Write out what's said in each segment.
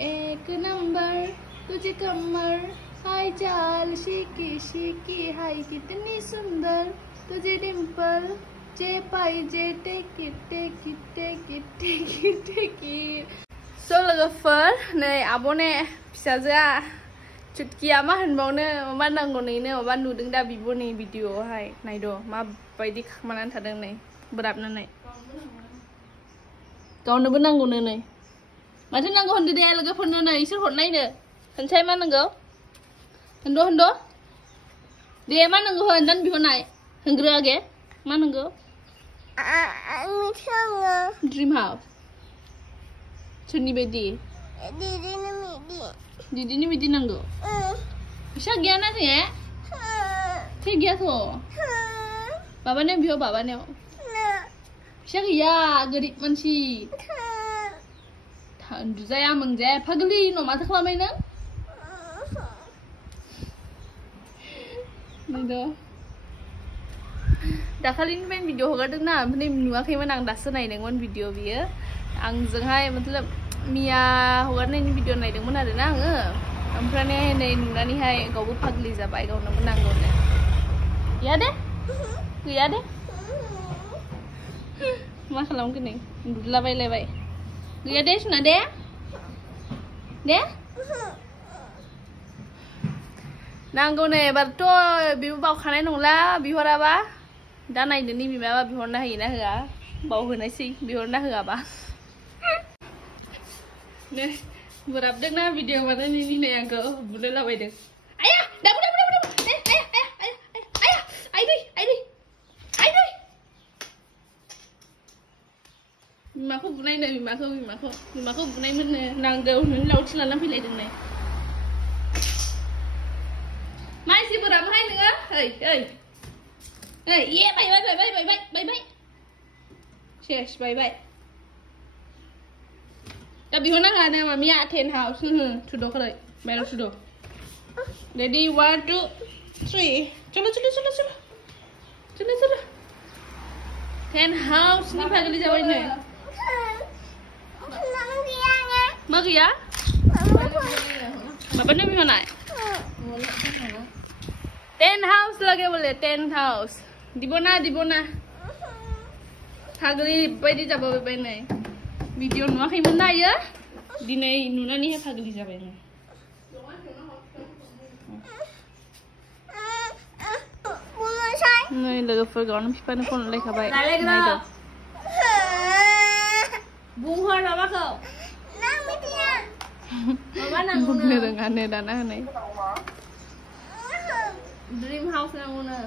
एक नंबर तुझे कमर हाय चाल शिकी शिकी हाय कितनी सुंदर तुझे डिम्पल जे पाई जे टेक सो लोगोफोर नै आब'ने फिसाजोआ चुटकिया मा होनबावनो मा नांगौ नैनो माबा नुदों दा बिब'नि भिडिअ'आवहाय नायद' माबायदि खाखोमानानै थादों नै बोराबनानै गावनोबो नांगौनो नै माथो नांगौ होनदो दे लोगोफोरनो नै इसोर हरनायनो होनसाय मा नांगौ होनद' दे मा नांगौ होन दान बिहरनाय होनग्रो आगे मा नांगौ ड्रीम हाउस सोरनि बायदि दिदिनि बायदि नांगौ फैसा गैयाना थे गैयाथ' बाबानियाव बिहर बाबानियाव फैसा गैया गोरिब मानसि उन्दुजाया मोनजाया फाग्लि न' माथो खालामबाय नों दाखालिनिफ्रायनो भिडिअ हगारदोंना ओमफ्राय नुवाखैमोन आं दासो नायदोंमोन भिडिअ बियो आंजोंहाय मतलब मिया हगारनायनि भिडिअ नायदोंमोन आरोना आङो ओमफ्राय नै नुनानैहाय गावबो फाग्लि जाबाय गावनोबो नांगौनो गैया दे मा खालामगोन नै उन्दुलाबायलायबाय गैया दे सुना दे नांगौ नै एबारथ' बिबो बावखानाय नंला बिहराबा दा नायदो नि बिमायाबा बिहरना होयोना होआ बावहोनायसै बिहरना होआबा नै बोराबदोंना भिडिअ बानायनायनि नै आंखौ बुलायलाबायदों आया दाबो बिमाखौ बुनायनो बिमाखौ बुनायमोननो नांगौ नों लावथि लाना फैलायदों नै मा एसे बोराबहाय नोङो ये बाय सेस बाय दा बिहरना होआनो मामिया टेन्ट हाउस थुद'खरै बायराव थुद' रेडि 1 2 3 चलो टेन्ट हाउस नि फाग्लि जाबाय नै मा गैया बाबानो बिहरनाय टेन्ट हाउस लगे बोले टेन्ट हाउस दिबना फाग्लि बायदि जाबाय नै भिडिअ नुवाखैमोन ना इयो दिनै नुनानैहाय फाग्लि जाबाय नै नै लोगोफोर गावनो बिफानो फन लायखाबाय नायद' बुंहर माबाखौ बुंनो रोङानो दाना होनाय ड्रीम हाउस नांगौनो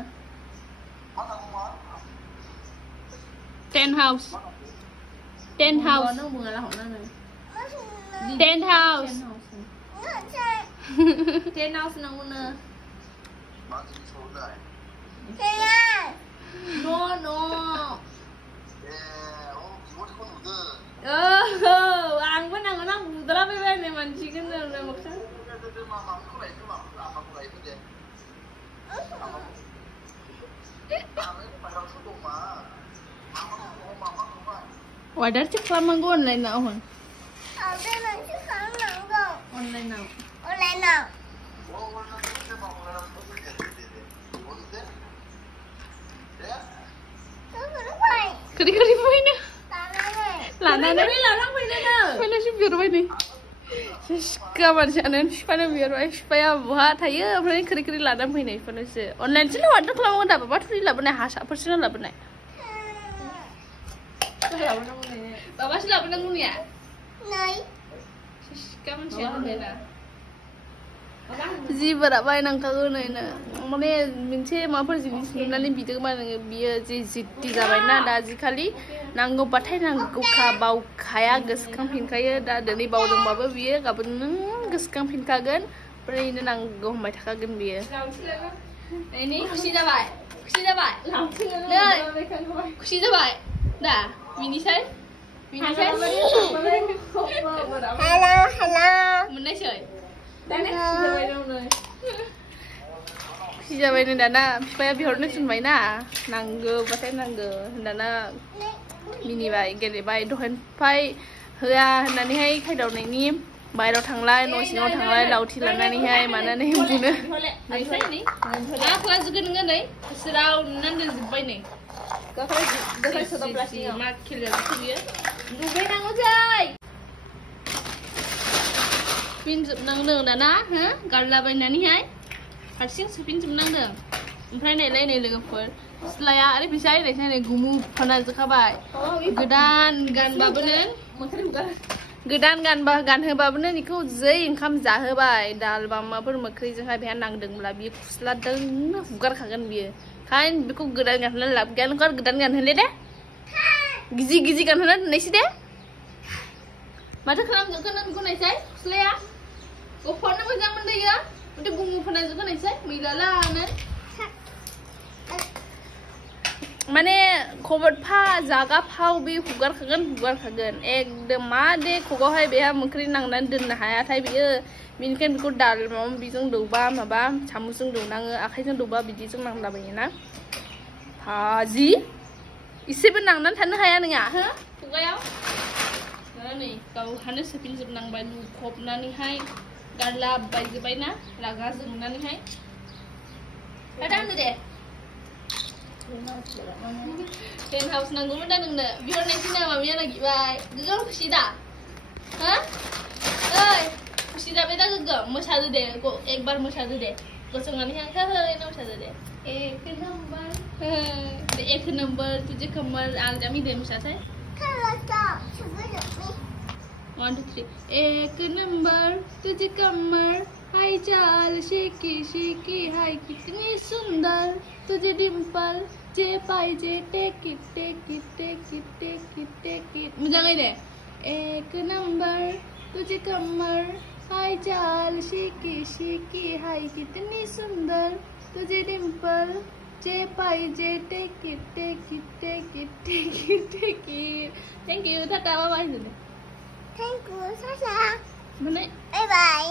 टेन्ट हाउस नांगौनो no आंबो नांगौ ना बुद्राबाय नै मानसिखौ मोखां अर्डारसो खालामनांगौ अनलाइनाव अनलाइनाव keri fayna fayna biarबाय नै गाबोन जानानै बिफानो बिहरबाय बिफाया बहा थायो ओमफ्राय keri लानानै फैनाय बिफानोसो अनलाइनसो अर्डार खालामो दा बाबा थुरि लाबोनाय हासाफोरसो लाबोनाय बाबासो लाबोनांगौ निया गाबोन जानानै जि बोराबाय नांखागौ नैनो माने मोनसे माबाफोर जिनिस नुनानै बिदोंबा नोङो बियो जि जिद्दि जाबायना दा आजिखालि नांगौबाथाय नांगौखा बावखाया गोसोखांफिनखायो दा दिनै बावदोंबाबो बियो गाबोन नों गोसोखांफिनखागोन ओमफ्रायनो नांगौ होनबाय थाखागोन बियो नै खुसि जाबाय खुसि जाबाय दा मिनिसाय मोननायसै खुसि जाबाय नै दाना बिफाया बिहरनो थिनबायना नांगौबाथाय नांगौ दाना मिनिबाय गेलेबाय दहायनिफ्राय होआ होननानैहाय खायदावनायनि बायराव थांलाय न' सिङाव थांलाय लावथि लानानैहाय मानानै बुनो आखुआ जोगोन नोङो नै सोराव नुनानै जोब्बाय नै मा खेलायावसो बियो दुगैनांगौ जै फिनजोबनांदों दाना हो गारलाबायनानैहाय हारसिं सोफिनजोबनांदों ओमफ्राय नायलाय नै लोगोफोर सिथ्लाया ओरैबायसा ओरैबायसा नै गुमुब फाना जोखाबाय गोदान गानहोबाबोनो बेखौ जै ओंखाम जाहोबाय दाल माबाफोर मोख्रैजोंहाय बेहा नांदोंब्ला बियो खुस्लादोंनो हुगारखागोन बियो खायनो बेखौ गोदान गानहोनानै लाब गैया नोंखौ गोदान गानहोले दे गिजि गानहोना दोननायसै दे माथो खालामजोबखो नों बेखौ नायसाय खुस्लाया गफ'नो मोजां मोनदोयो माथो गुमुब फाना जोखानायसाय मैला लानो माने खबरफा जागा फाव बे हुगारखागोन एकदम मा दे खगावहाय बेहा मोख्रै नांनानै दोननो हायाथाय बियो बेनिखायनो बेखौ दाल माबा बिजों दौबा माबा साम'जों दौनाङो आखाइजों दौबा बिदिजों नांलाबायोना फाजि इसेबो नांनानै थानो हाया नोङा हो खुगायाव नै गावहानो सोफिनजोबनांबाय लुखबनानैहाय गारलाबायजोब्बायना रागा जोंनानैहाय दानदो दे टेन हाउस नांगौमोन दा नोंनो बिहरनायसै ना मामिया नागिरबाय गोगोम खुसि दा हो ओइ खुसि जाबाय दा गोगोम मोसादो दे एक बार मोसादो दे गसंनानैहाय होनो मोसादो दे एक नंबर तुझे कमर आलजामी दे मोसासाय 1 2 3 एक नंबर तुझे कमर हाय चाल शेकी शेकी हाय कितनी सुंदर तुझे डिम्पल जे पाई जे टेक इट मोजाङै दे एक नंबर तुझे कमर हाय चाल शेकी शेकी हाय कितनी सुंदर तुझे डिम्पल जे पाई जे take it thank you tata bye bye thank you सासा बाय बाय